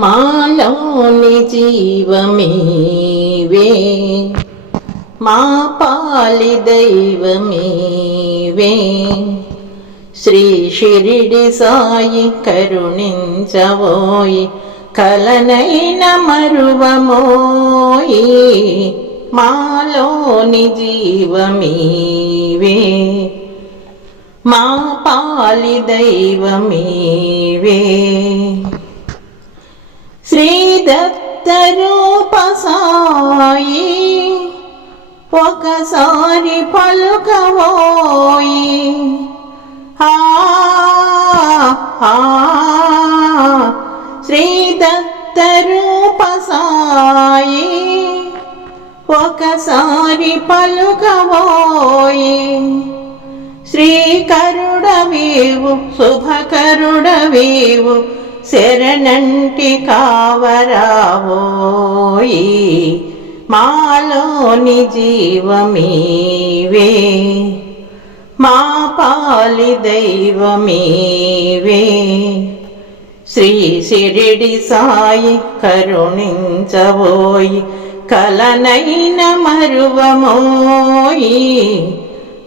మాలోని జీవమీవే, మా పాలి దైవమీవే. శ్రీ షిరిడి సాయి కరుణించవోయి, కలనైన మరువమోయి. మాలోని జీవమీవే, మా పాలి దైవమీవే. శ్రీ దత్త రూప సాయి, ఒకసారి పలుకవోయి. శ్రీ దత్త రూప సాయి, ఒకసారి పలుకవోయి. శ్రీకరుడవీవు శుభకరుడవీవు, శరణంటి కావరావోయి. మాలోని జీవమీవే, మా పాలి దైవమీవే. శ్రీ షిరిడి సాయి కరుణించవోయి, కలనైన మరువమోయి.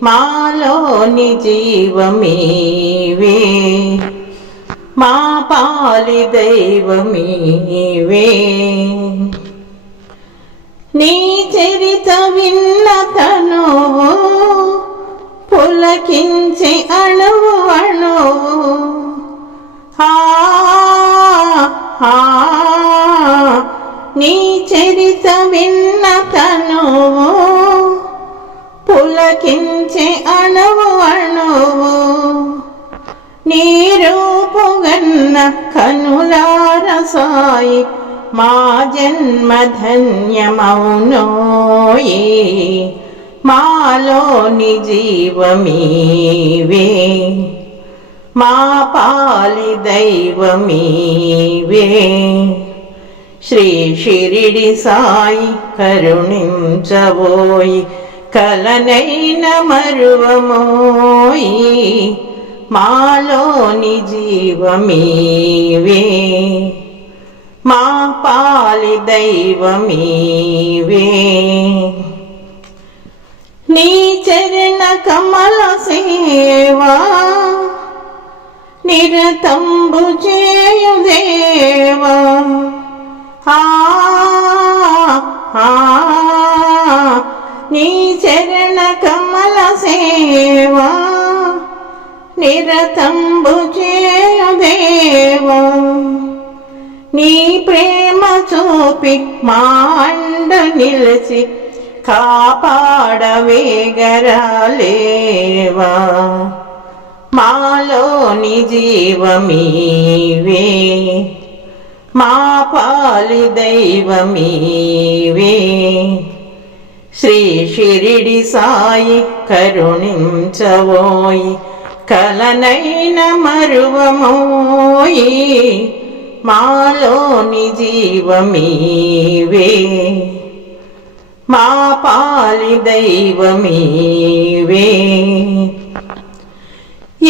మాలోని జీవమీవే, మా పాలి దైవమీవే. నీ చరిత విన్న తనువు, పులకించి అణువు అణువు. నీ చరిత విన్న తనువు, పులకించి అణువు అణువు. నీ రూపుగన్న కనులార సాయి, మా జన్మ ధన్యమౌనోయి. మాలోని జీవమీవే, మా పాలి దైవమీవే. శ్రీ షిరిడి సాయి కరుణించవోయి, కలనైన మరువమోయి. మాలోని జీవమీవే, మా పాలి దైవమీవే. నీ చరణ కమల సేవా, నిరతంబు చేయుదేవా. నీ చరణ కమల సేవా, నిరతంబు చేయుదేవా. నీ ప్రేమ చూపి మా అండ నిలిచి, కాపాడవేగరాలేవా. మాలోని జీవమీవే, మా పాలి దైవమీవే. శ్రీ షిరిడి సాయి కరుణించవోయి, కలనైన మరువమోయి. మాలోని జీవమీవే, మా పాలి దైవమీవే.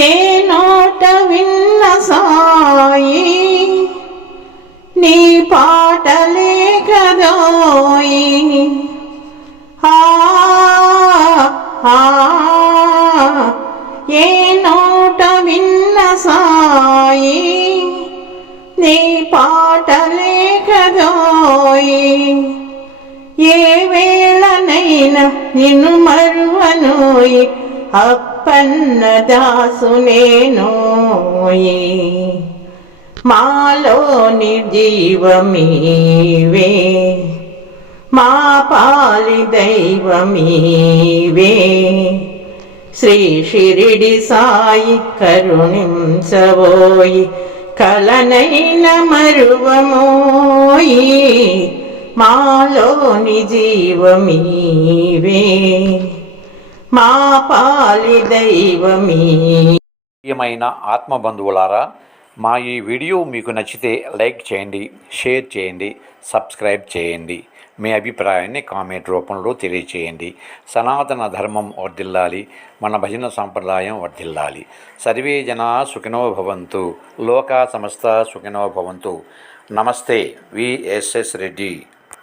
ఏ నోట విన్న సాయి, నీ పాటలే కదోయి. ఏ నోట విన్న సాయి, నీ పాటలే కదోయి. ఏ వేళనైనా నిన్ను మరువనోయి, అప్పన్న దాసునేనోయి. మాలోని జీవమీవే, మా పాలి దైవమీవే. శ్రీ షిరిడి సాయి కరుణించవోయి, కలనైన మరువమోయి. మాలోని జీవమీవే, మా పాలి దైవమీ. ప్రియమైన ఆత్మబంధువులారా, మా ఈ వీడియో మీకు నచ్చితే లైక్ చేయండి, షేర్ చేయండి, సబ్స్క్రైబ్ చేయండి. మీ అభిప్రాయాన్ని కామెంట్ రూపంలో తెలియచేయండి. సనాతన ధర్మం వర్ధిల్లాలి, మన భజన సాంప్రదాయం వర్ధిల్లాలి. సర్వే జనా సుఖినో భవంతు, లోకా సమస్త సుఖినో భవంతు. నమస్తే విఎస్ఎస్ రెడ్డి.